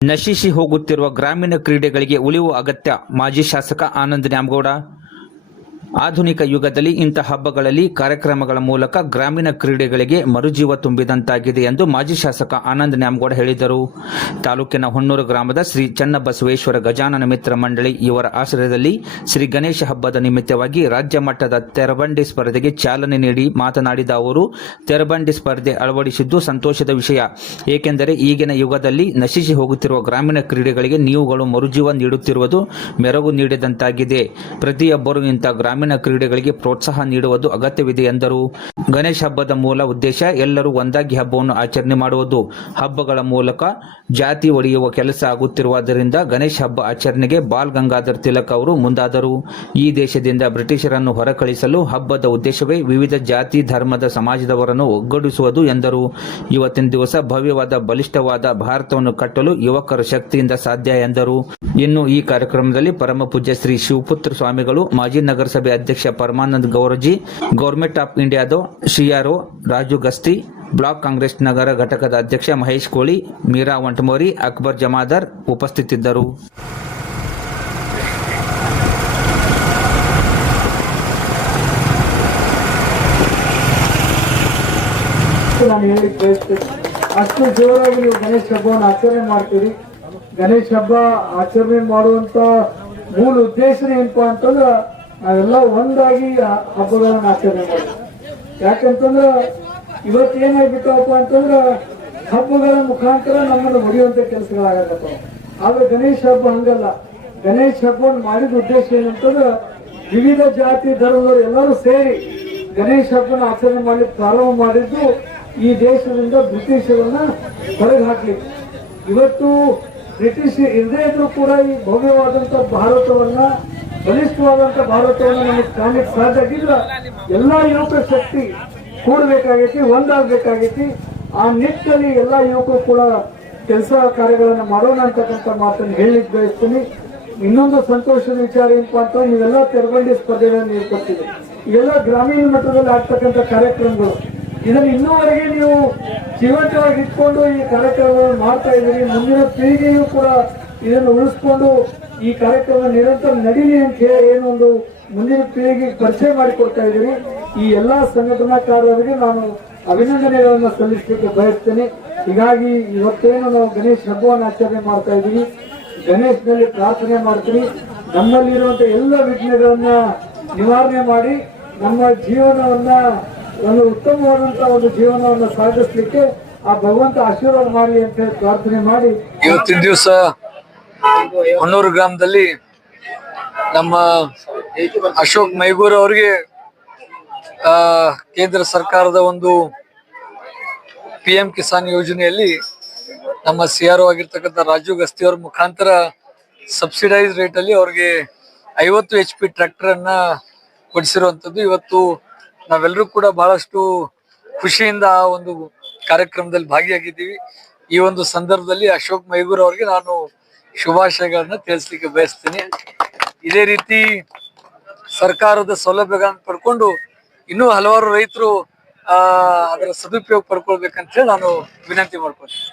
ನಶಿಸಿ ಹೋಗುತ್ತಿರುವ ಗ್ರಾಮೀಣ ಕ್ರೀಡೆಗಳಿಗೆ ಉಳಿವು ಅಗತ್ಯ ಮಾಜಿ ಶಾಸಕ ಆನಂದ್ ನ್ಯಾಮಗೌಡ ಆಧುನಿಕ ಯುಗದಲ್ಲಿ ಇಂಥ ಹಬ್ಬಗಳಲ್ಲಿ ಕಾರ್ಯಕ್ರಮಗಳ ಮೂಲಕ ಗ್ರಾಮೀಣ ಕ್ರೀಡೆಗಳಿಗೆ ಮರುಜೀವ ತುಂಬಿದಂತಾಗಿದೆ ಎಂದು ಮಾಜಿ ಶಾಸಕ ಆನಂದ್ ನ್ಯಾಮಗೌಡ ಹೇಳಿದರು. ತಾಲೂಕಿನ ಹೊನ್ನೂರು ಗ್ರಾಮದ ಶ್ರೀ ಚನ್ನಬಸವೇಶ್ವರ ಗಜಾನನ ಮಿತ್ರ ಮಂಡಳಿ ಇವರ ಆಶ್ರಯದಲ್ಲಿ ಶ್ರೀ ಗಣೇಶ ಹಬ್ಬದ ನಿಮಿತ್ತವಾಗಿ ರಾಜ್ಯ ಮಟ್ಟದ ತೆರಬಂಡಿ ಸ್ಪರ್ಧೆಗೆ ಚಾಲನೆ ನೀಡಿ ಮಾತನಾಡಿದ ಅವರು ತೆರಬಂಡಿ ಸ್ಪರ್ಧೆ ಅಳವಡಿಸಿದ್ದು ಸಂತೋಷದ ವಿಷಯ. ಏಕೆಂದರೆ ಈಗಿನ ಯುಗದಲ್ಲಿ ನಶಿಸಿ ಹೋಗುತ್ತಿರುವ ಗ್ರಾಮೀಣ ಕ್ರೀಡೆಗಳಿಗೆ ನೀವುಗಳು ಮರುಜೀವ ನೀಡುತ್ತಿರುವುದು ಮೆರಗು ನೀಡಿದಂತಾಗಿದೆ. ಪ್ರತಿಯೊಬ್ಬರು ಇಂಥ ಕ್ರೀಡೆಗಳಿಗೆ ಪ್ರೋತ್ಸಾಹ ನೀಡುವುದು ಅಗತ್ಯವಿದೆ ಎಂದರು. ಗಣೇಶ ಹಬ್ಬದ ಮೂಲ ಉದ್ದೇಶ ಎಲ್ಲರೂ ಒಂದಾಗಿ ಹಬ್ಬವನ್ನು ಆಚರಣೆ ಮಾಡುವುದು. ಹಬ್ಬಗಳ ಮೂಲಕ ಜಾತಿ ಒಡೆಯುವ ಕೆಲಸ ಆಗುತ್ತಿರುವುದರಿಂದ ಗಣೇಶ ಹಬ್ಬ ಆಚರಣೆಗೆ ಬಾಲ್ ಗಂಗಾಧರ್ ತಿಲಕ್ ಅವರು ಮುಂದಾದರು. ಈ ದೇಶದಿಂದ ಬ್ರಿಟಿಷರನ್ನು ಹೊರಕಳಿಸಲು ಹಬ್ಬದ ಉದ್ದೇಶವೇ ವಿವಿಧ ಜಾತಿ, ಧರ್ಮದ ಸಮಾಜದವರನ್ನು ಒಗ್ಗೂಡಿಸುವುದು ಎಂದರು. ಇವತ್ತಿನ ದಿವಸ ಭವ್ಯವಾದ, ಬಲಿಷ್ಠವಾದ ಭಾರತವನ್ನು ಕಟ್ಟಲು ಯುವಕರ ಶಕ್ತಿಯಿಂದ ಸಾಧ್ಯ ಎಂದರು. ಇನ್ನು ಈ ಕಾರ್ಯಕ್ರಮದಲ್ಲಿ ಪರಮ ಪೂಜ್ಯ ಶ್ರೀ ಶಿವಪುತ್ರ ಸ್ವಾಮಿಗಳು, ಮಾಜಿ ನಗರಸಭೆ ಅಧ್ಯಕ್ಷ ಪರಮಾನಂದ್ ಗೌರಜಿ, ಗೌರ್ಮೆಂಟ್ ಆಫ್ ಇಂಡಿಯಾದ CRO Raju Gasti, block Congress ನಗರ ಘಟಕದ ಅಧ್ಯಕ್ಷ ಮಹೇಶ್ ಕೋಳಿ, ಮೀರಾ ವಂಟಮೋರಿ ಅಕ್ಬರ್ ಜಮಾದಾರ್ ಉಪಸ್ಥಿತಿದ್ದರು. ನಾನು ಅಷ್ಟು ಜೋರಾಗಿ ನೀವು ಗಣೇಶ್ ಹಬ್ಬವನ್ನು ಆಚರಣೆ ಮಾಡ್ತೀರಿ. ಗಣೇಶ್ ಹಬ್ಬ ಆಚರಣೆ ಮಾಡುವಂತ ಮೂಲ ಉದ್ದೇಶ ಏನಪ್ಪಾ ಅಂತಂದ್ರೆ ನಾವೆಲ್ಲ ಒಂದಾಗಿ ಹಬ್ಬಗಳನ್ನ ಆಚರಣೆ ಮಾಡ್ತೀವಿ ಯಾಕಂತಂದ್ರ ಇವತ್ತು ಏನಾಗ್ಬಿಟ್ಟವಪ್ಪ ಅಂತಂದ್ರ ಹಬ್ಬಗಳ ಮುಖಾಂತರ ನಮ್ಮನ್ನು ಹೊಡೆಯುವಂತ ಕೆಲಸಗಳಾಗತ್ತ ಆದ್ರೆ ಗಣೇಶ ಹಬ್ಬ ಹಂಗಲ್ಲ. ಗಣೇಶ ಹಬ್ಬವನ್ನು ಮಾಡಿದ ಉದ್ದೇಶ ಏನಂತಂದ್ರ ವಿವಿಧ ಜಾತಿ ಧರ್ಮದವರು ಎಲ್ಲರೂ ಸೇರಿ ಗಣೇಶ ಹಬ್ಬನ ಆಚರಣೆ ಮಾಡಿ ಪ್ರಾರಂಭ ಮಾಡಿದ್ದು ಈ ದೇಶದಿಂದ ಬ್ರಿಟಿಷರನ್ನ ಹೊರಗೆ ಹಾಕಿ ಇವತ್ತು ಬ್ರಿಟಿಷ್ ಇಲ್ಲದೇ ಇದ್ರೂ ಕೂಡ ಈ ಭವ್ಯವಾದಂತ ಭಾರತವನ್ನ ಬಲಿಷ್ಠವಾದಂತ ಭಾರತವನ್ನು ನಮಗೆ ಕಾಣಲಿಕ್ಕೆ ಸಾಧ್ಯ ಆಗಿಲ್ಲ. ಎಲ್ಲ ಯುವಕ ಶಕ್ತಿ ಕೂಡಬೇಕಾಗೈತಿ, ಒಂದಾಗಬೇಕಾಗೈತಿ. ಆ ನಿಟ್ಟಿನಲ್ಲಿ ಎಲ್ಲ ಯುವಕರು ಕೂಡ ಕೆಲಸ ಕಾರ್ಯಗಳನ್ನು ಮಾಡೋಣ ಅಂತಕ್ಕಂಥ ಮಾತನ್ನು ಹೇಳಲಿಕ್ಕೆ ಬಯಸ್ತೀನಿ. ಇನ್ನೊಂದು ಸಂತೋಷದ ವಿಚಾರ ಏನಪ್ಪಾ ಅಂತ ನೀವೆಲ್ಲ ತೆರಬಂಡಿ ಸ್ಪರ್ಧೆಗಳನ್ನು ಏರ್ಪಡ್ತೀವಿ ಇವೆಲ್ಲ ಗ್ರಾಮೀಣ ಮಟ್ಟದಲ್ಲಿ ಆಗ್ತಕ್ಕಂಥ ಕಾರ್ಯಕ್ರಮಗಳು. ಇದನ್ನು ಇನ್ನೂವರೆಗೆ ನೀವು ಜೀವಂತವಾಗಿ ಇಟ್ಕೊಂಡು ಈ ಕಾರ್ಯಕ್ರಮವನ್ನು ಮಾಡ್ತಾ ಇದ್ದೀರಿ. ಮುಂದಿನ ಪೀಳಿಗೆಯೂ ಕೂಡ ಇದನ್ನು ಉಳಿಸ್ಕೊಂಡು ಈ ಕಾರ್ಯಕ್ರಮ ನಿರಂತರ ನಡೀಲಿ ಅಂತ ಹೇಳಿ ಏನೊಂದು ಮುಂದಿನ ಪೀಳಿಗೆಗೆ ಪರಿಚಯ ಮಾಡಿಕೊಡ್ತಾ ಇದ್ದೀರಿ ಈ ಎಲ್ಲಾ ಸಂಘಟನಾಕಾರರಿಗೆ ನಾನು ಅಭಿನಂದನೆಗಳನ್ನು ಸಲ್ಲಿಸಲಿಕ್ಕೆ ಬಯಸ್ತೇನೆ. ಹೀಗಾಗಿ ಇವತ್ತೇನು ನಾವು ಗಣೇಶ್ ಹಬ್ಬವನ್ನು ಆಚರಣೆ ಮಾಡ್ತಾ ಇದ್ದೀವಿ ಗಣೇಶನಲ್ಲಿ ಪ್ರಾರ್ಥನೆ ಮಾಡ್ತೀನಿ. ನಮ್ಮಲ್ಲಿರುವಂಥ ಎಲ್ಲ ವಿಘ್ನಗಳನ್ನ ನಿವಾರಣೆ ಮಾಡಿ ನಮ್ಮ ಜೀವನವನ್ನ, ಒಂದು ಉತ್ತಮವಾದಂತ ಒಂದು ಜೀವನವನ್ನು ಸಾಗಿಸ್ಲಿಕ್ಕೆ ಆ ಭಗವಂತ ಆಶೀರ್ವಾದ ಮಾಡಿ ಅಂತ ಪ್ರಾರ್ಥನೆ ಮಾಡಿ. ಇವತ್ತಿನ ದಿವಸ ಹೊನ್ನೂರು ಗ್ರಾಮದಲ್ಲಿ ನಮ್ಮ ಅಶೋಕ್ ಮೈಗೂರ್ ಅವರಿಗೆ ಕೇಂದ್ರ ಸರ್ಕಾರದ ಒಂದು ಪಿ ಎಂ ಕಿಸಾನ್ ಯೋಜನೆಯಲ್ಲಿ ನಮ್ಮ ಸಿ ಆರ್ ಆಗಿರ್ತಕ್ಕಂಥ ರಾಜೀವ್ ಗಸ್ತಿ ಅವ್ರ ಮುಖಾಂತರ ಸಬ್ಸಿಡೈಸ್ ರೇಟ್ ಅಲ್ಲಿ ಅವ್ರಿಗೆ ಐವತ್ತು ಎಚ್ ಪಿ ಟ್ರ್ಯಾಕ್ಟರ್ ಅನ್ನ ಕೊಡಿಸಿರುವಂತದ್ದು ಇವತ್ತು ನಾವೆಲ್ಲರೂ ಕೂಡ ಬಹಳಷ್ಟು ಖುಷಿಯಿಂದ ಆ ಒಂದು ಕಾರ್ಯಕ್ರಮದಲ್ಲಿ ಭಾಗಿಯಾಗಿದ್ದೀವಿ. ಈ ಒಂದು ಸಂದರ್ಭದಲ್ಲಿ ಅಶೋಕ್ ಮೈಗೂರ್ ಅವರಿಗೆ ನಾನು ಶುಭಾಶಯಗಳನ್ನ ತಿಳಿಸ್ಲಿಕ್ಕೆ ಬಯಸ್ತೀನಿ. ಇದೇ ರೀತಿ ಸರ್ಕಾರದ ಸೌಲಭ್ಯಗಳನ್ನು ಪಡ್ಕೊಂಡು ಇನ್ನೂ ಹಲವಾರು ರೈತರು ಅದರ ಸದುಪಯೋಗ ಪಡ್ಕೊಳ್ಬೇಕಂತ ಹೇಳಿ ನಾನು ವಿನಂತಿ ಮಾಡ್ಕೊತೀನಿ